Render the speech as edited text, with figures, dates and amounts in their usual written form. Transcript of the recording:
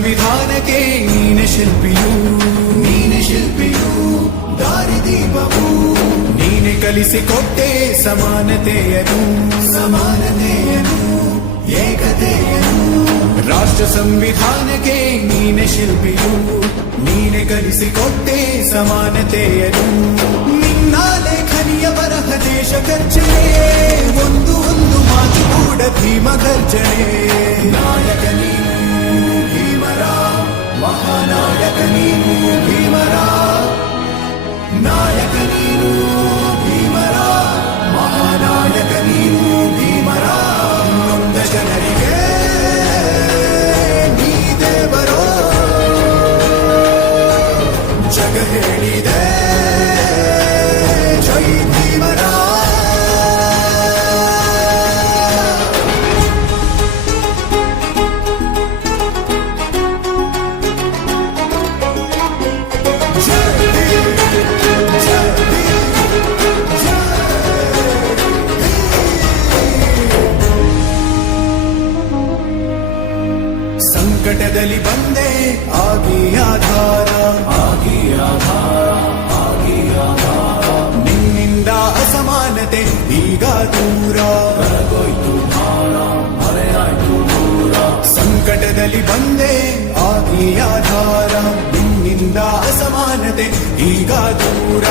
ಸಂವಿಧಾನಕ್ಕೆ ನೀನೆ ಶಿಲ್ಪಿಯು ದಾರಿದೀಪವು ನೀನೆ ಕಲಿಸಿಕೊಟ್ಟೆ ಸಮಾನತೆಯನು ಏಕತೆಯನು ರಾಷ್ಟ್ರ ಸಂವಿಧಾನಕ್ಕೆ ನೀನೆ ಶಿಲ್ಪಿಯು ನೀನೆ ಕಲಿಸಿಕೊಟ್ಟೆ ಸಮಾನತೆಯನು ನಿನ್ನ ಲೇಖನಿಯ ಬರಹ ದೇಶ ಖರ್ಚನೆ ಒಂದು ಮಾತು ಕೂಡ ಭೀಮ ಗರ್ಜನೆ ನಾಯಕ ನೀನು ಭೀಮರ ಮಹಾನಾಯಕ ನೀನು ಭೀಮರ ನಾಯಕ ನೀನು ಭೀಮರ ಮಹಾನಾಯಕ ನೀನು ಭೀಮರ ನೊಂದ ಜನರಿಗೆ ನೀ ದೇವರೋ ಜಗ ಹೇಳಿದೆ ಜೈ ಭೀಮರ ಸಂಕಟದಲ್ಲಿ ಬಂದೆ ಆಗಿ ಆಧಾರ ನಿನ್ನಿಂದ ಅಸಮಾನತೆ ಈಗ ದೂರ ಸಂಕಟದಲ್ಲಿ ಬಂದೆ ಆಗಿ ಆಧಾರ ನಿನ್ನಿಂದ ಅಸಮಾನತೆ ಈಗ ದೂರ